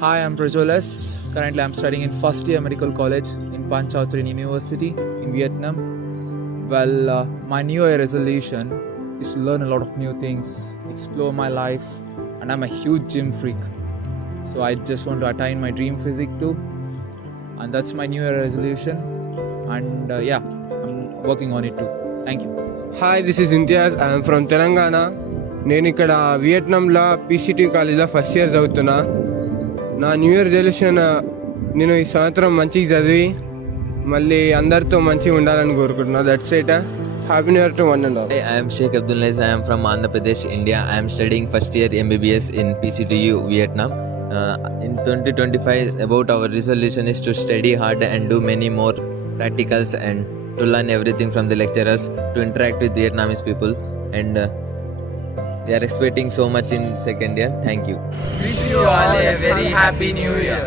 Hi, I'm Prajolas. Currently, I'm studying in first year medical college in Phan Chau Trinh University in Vietnam. Well, my New Year resolution is to learn a lot of new things, explore my life, and I'm a huge gym freak. So I just want to attain my dream physique too, and that's my New Year resolution. And I'm working on it too. Thank you. Hi this is Imtiaz I'm from Telangana. నేను ఇక్కడ వియట్నాంలో PCTU కాలేజ్లో first year చదువుతున్నా. నా new year resolution నేను ఈ సంవత్సరం మంచిగా చదివి మళ్ళీ అందరితో మంచిగా ఉండాలని కోరుకుంటున్నా. That's it. Happy new year to one and all. I am Sheikh Abdul Naz. I am from Andhra Pradesh, India. I am studying first year MBBS in PCTU, Vietnam. In 2025, about our resolution is to study hard and do many more practicals and to learn everything from the lecturers, to interact with Vietnamese people, and they are expecting so much in second year. Thank you. Wish you all a very happy new year.